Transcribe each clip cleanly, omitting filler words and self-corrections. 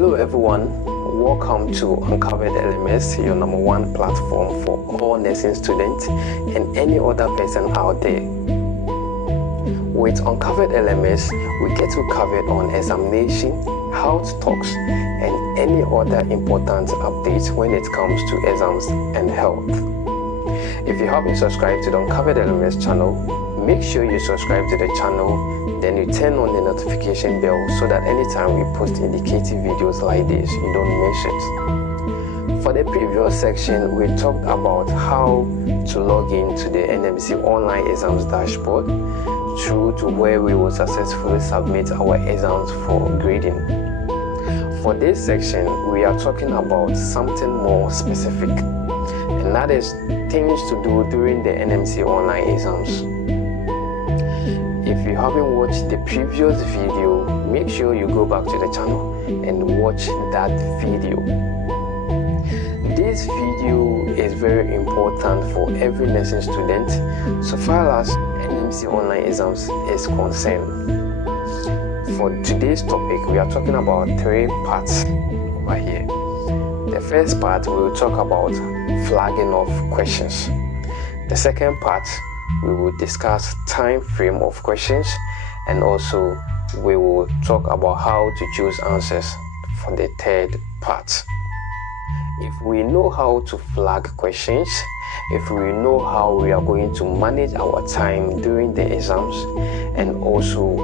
Hello everyone, welcome to UNCOVEREDLMS, your number one platform for all nursing students and any other person out there. With UNCOVEREDLMS, we get you covered on examination, health talks, and any other important updates when it comes to exams and health. If you haven't subscribed to the UNCOVEREDLMS channel, make sure you subscribe to the channel, then you turn on the notification bell so that anytime we post indicative videos like this, you don't miss it. For the previous section, we talked about how to log into the N&Mc online exams dashboard through to where we will successfully submit our exams for grading. For this section, we are talking about something more specific, and that is things to do during the N&Mc online exams. If you haven't watched the previous video, make sure you go back to the channel and watch that video. This video is very important for every nursing student so far as N&Mc online exams is concerned. For today's topic, we are talking about three parts over here. The first part, we will talk about flagging of questions. The second part, we will discuss time frame of questions, and also we will talk about how to choose answers for the third part. If we know how to flag questions, if we know how we are going to manage our time during the exams, and also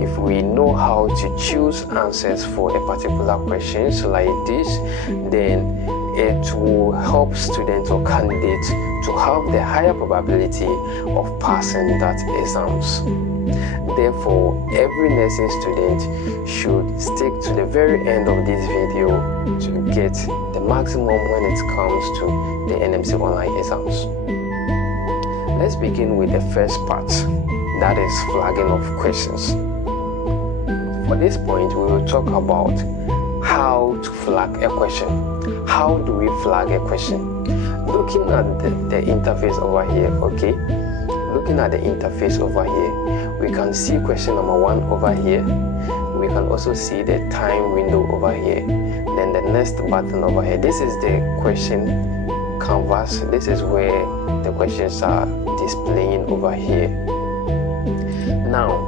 if we know how to choose answers for a particular questions like this, then it will help students or candidates to have the higher probability of passing that exams. Therefore, every nursing student should stick to the very end of this video to get the maximum when it comes to the N&Mc online exams. Let's begin with the first part, that is flagging of questions. For this point, we will talk about how to flag a question. How do we flag a question? Looking at the interface over here, okay? Looking at the interface over here, we can see question number 1 over here. We can also see the time window over here. Then the next button over here. This is the question canvas. This is where the questions are displaying over here. Now,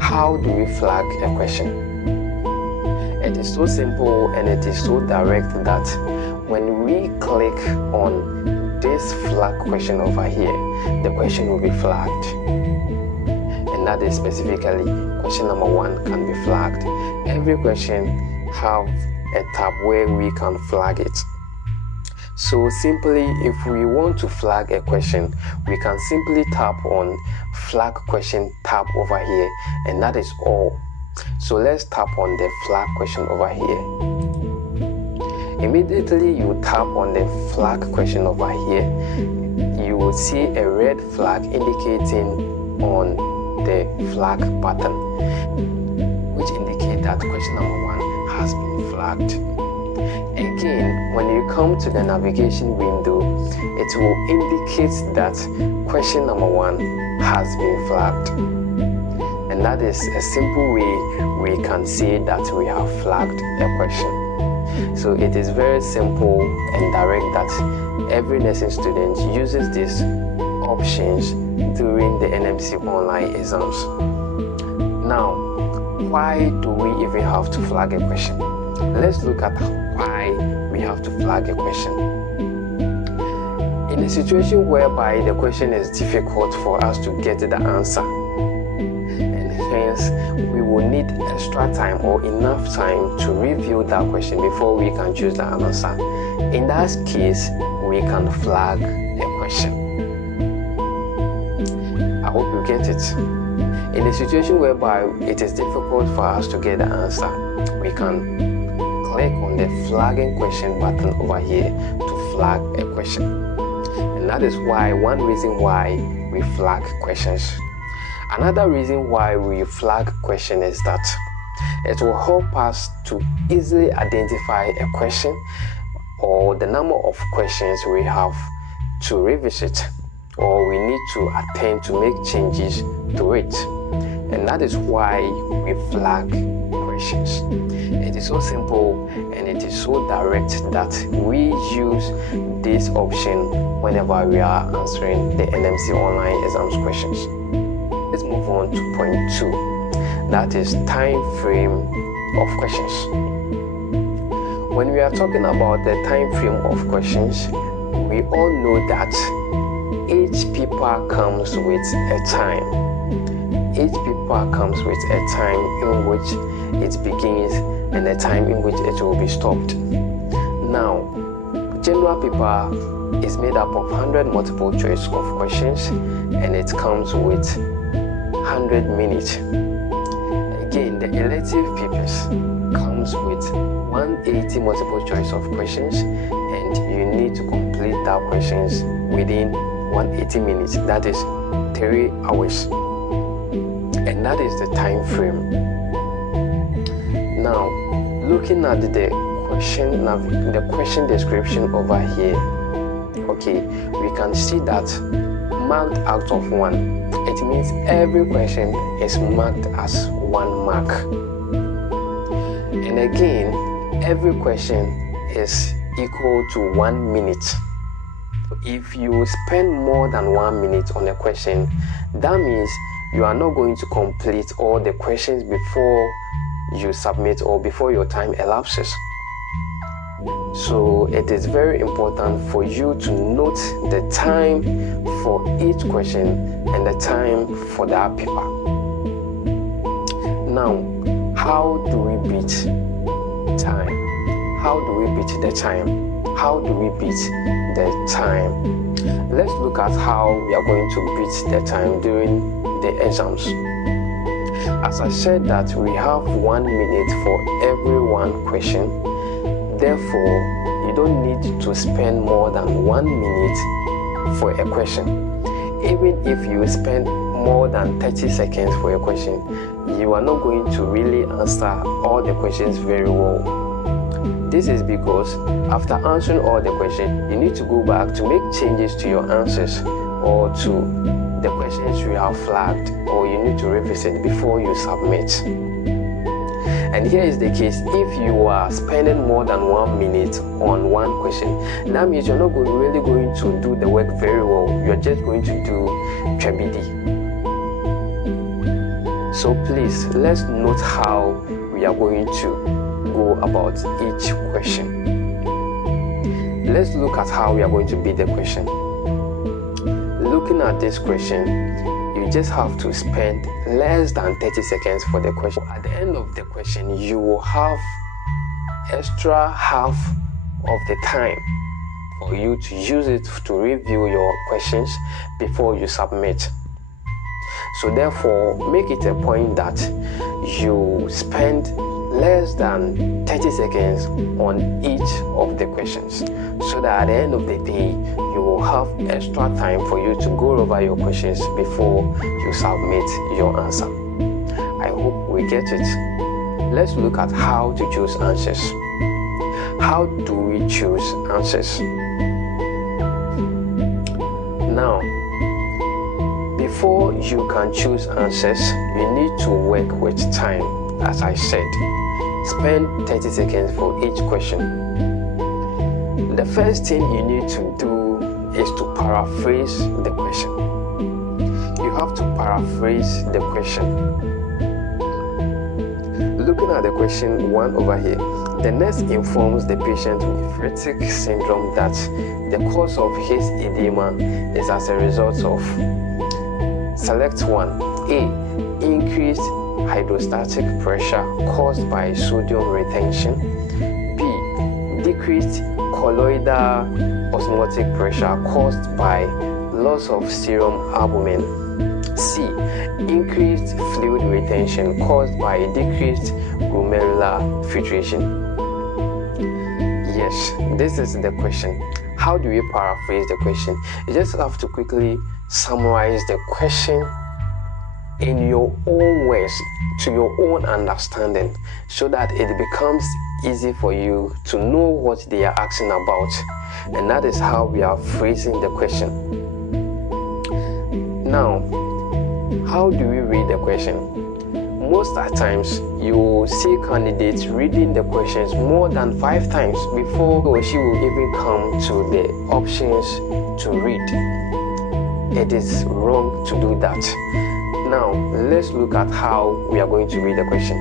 how do we flag a question? It is so simple and it is so direct that when we click on this flag question over here, the question will be flagged. And that is specifically question number 1 can be flagged. Every question have a tab where we can flag it. So simply, if we want to flag a question, we can simply tap on flag question tab over here, and that is all. So let's tap on the flag question over here. Immediately you tap on the flag question over here, you will see a red flag indicating on the flag button, which indicates that question number 1 has been flagged. Again, when you come to the navigation window, it will indicate that question number 1 has been flagged. And that is a simple way we can say that we have flagged a question. So it is very simple and direct that every nursing student uses these options during the N&Mc online exams. Now, why do we even have to flag a question? Let's look at why we have to flag a question. In a situation whereby the question is difficult for us to get the answer, hence, we will need extra time or enough time to review that question before we can choose the answer. In that case, we can flag a question. I hope you get it. In a situation whereby it is difficult for us to get the answer, we can click on the flagging question button over here to flag a question. And that is one reason why we flag questions. Another reason why we flag question is that it will help us to easily identify a question or the number of questions we have to revisit or we need to attempt to make changes to it. And that is why we flag questions. questions. It is so simple and it is so direct that we use this option whenever we are answering the N&Mc online exams questions. Let's move on to point 2. That is time frame of questions. When we are talking about the time frame of questions, we all know that each paper comes with a time. Each paper comes with a time in which it begins and a time in which it will be stopped. Now, general paper is made up of 100 multiple choice of questions and it comes with 100 minutes. Again, the elective papers comes with 180 multiple choice of questions and you need to complete that questions within 180 minutes. That is 3 hours. And that is the time frame. Now, looking at the question description over here, okay, we can see that marked out of 1. It means every question is marked as 1 mark. And again, every question is equal to 1 minute. If you spend more than 1 minute on a question, that means you are not going to complete all the questions before you submit or before your time elapses. So it is very important for you to note the time for each question and the time for that paper. Now, how do we beat time? How do we beat the time? How do we beat the time? Let's look at how we are going to beat the time during the exams. As I said that we have 1 minute for every one question, therefore you don't need to spend more than 1 minute for a question. Even if you spend more than 30 seconds for a question, you are not going to really answer all the questions very well. This is because after answering all the questions, you need to go back to make changes to your answers or to the questions you have flagged, or you need to revisit before you submit. And here is the case: if you are spending more than 1 minute on one question, that means you're not really going to do the work very well. You're just going to do trabidi. So please, let's note how we are going to go about each question. Let's look at how we are going to beat the question. Looking at this question, you just have to spend less than 30 seconds for the question. At the end of the question, you will have extra half of the time for you to use it to review your questions before you submit. So therefore, make it a point that you spend less than 30 seconds on each of the questions, so that at the end of the day you will have extra time for you to go over your questions before you submit your answer. I hope we get it. Let's look at how to choose answers. How do we choose answers? Now, before you can choose answers, you need to work with time. As I said, spend 30 seconds for each question. The first thing you need to do is to paraphrase the question. You have to paraphrase the question. Looking at the question 1 over here, the nurse informs the patient with nephritic syndrome that the cause of his edema is as a result of select 1. A. Increased hydrostatic pressure caused by sodium retention. B. Decreased colloidal osmotic pressure caused by loss of serum albumin. C. Increased fluid retention caused by decreased glomerular filtration. Yes, this is the question. How do we paraphrase the question? You just have to quickly summarize the question in your own words, to your own understanding, so that it becomes easy for you to know what they are asking about. And that is how we are phrasing the question. Now, how do we read the question? most at times you will see candidates reading the questions more than 5 times before he or she will even come to the options to read. It is wrong to do that. Now let's look at how we are going to read the question.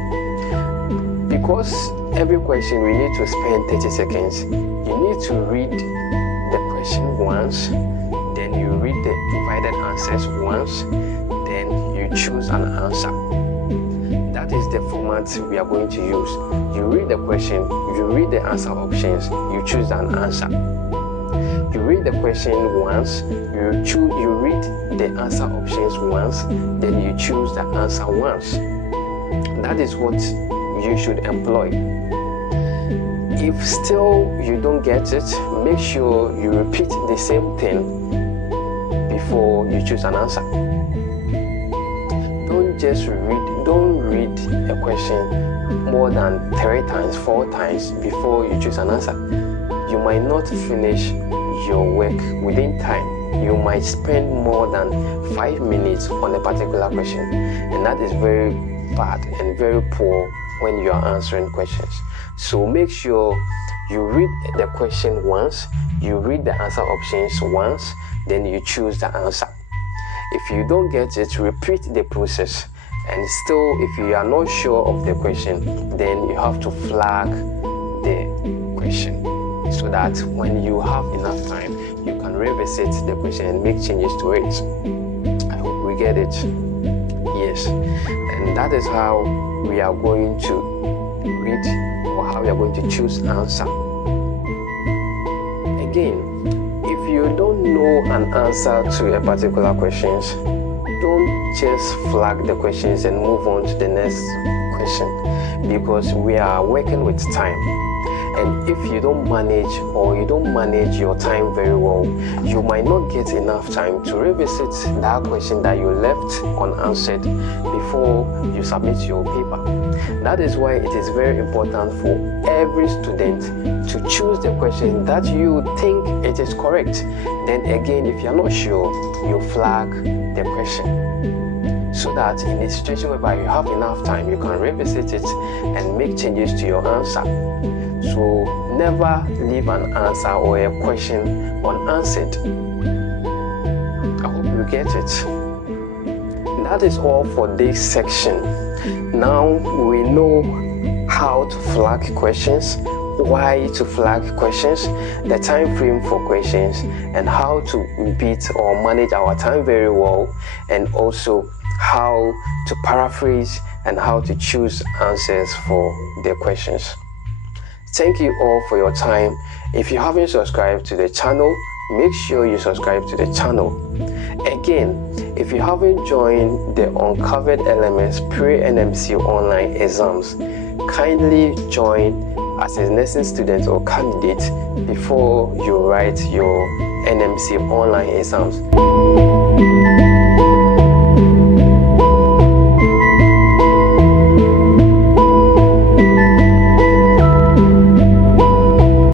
Because every question we need to spend 30 seconds, you need to read the question once, then you read the provided answers once, then you choose an answer. That is the format we are going to use. You read the question, you read the answer options, you choose an answer. You read the question once, you read the answer options once, then you choose the answer once. That is what you should employ. If still you don't get it, make sure you repeat the same thing before you choose an answer. Don't read a question more than 3 times, 4 times before you choose an answer. You might not finish your work within time. You might spend more than 5 minutes on a particular question, and that is very bad and very poor when you are answering questions. So make sure you read the question once, you read the answer options once, then you choose the answer. If you don't get it, repeat the process. And still, if you are not sure of the question, then you have to flag the question so that when you have enough time, you can revisit the question and make changes to it. I hope we get it. Yes. And that is how we are going to read, or how we are going to choose answer. Again, if you don't know an answer to a particular question, don't just flag the questions and move on to the next question, because we are working with time. And if you don't manage your time very well, you might not get enough time to revisit that question that you left unanswered before you submit your paper. That is why it is very important for every student to choose the question that you think it is correct. Then again, if you are not sure, you flag the question, so that in a situation whereby you have enough time, you can revisit it and make changes to your answer. So never leave an answer or a question unanswered. I hope you get it. That is all for this section. Now we know how to flag questions, why to flag questions, the time frame for questions, and how to beat or manage our time very well, and also how to paraphrase and how to choose answers for the questions. Thank you all for your time. If you haven't subscribed to the channel, make sure you subscribe to the channel. Again, if you haven't joined the Uncovered LMS pre-N&Mc online exams, kindly join as a nursing student or candidate before you write your N&Mc online exams.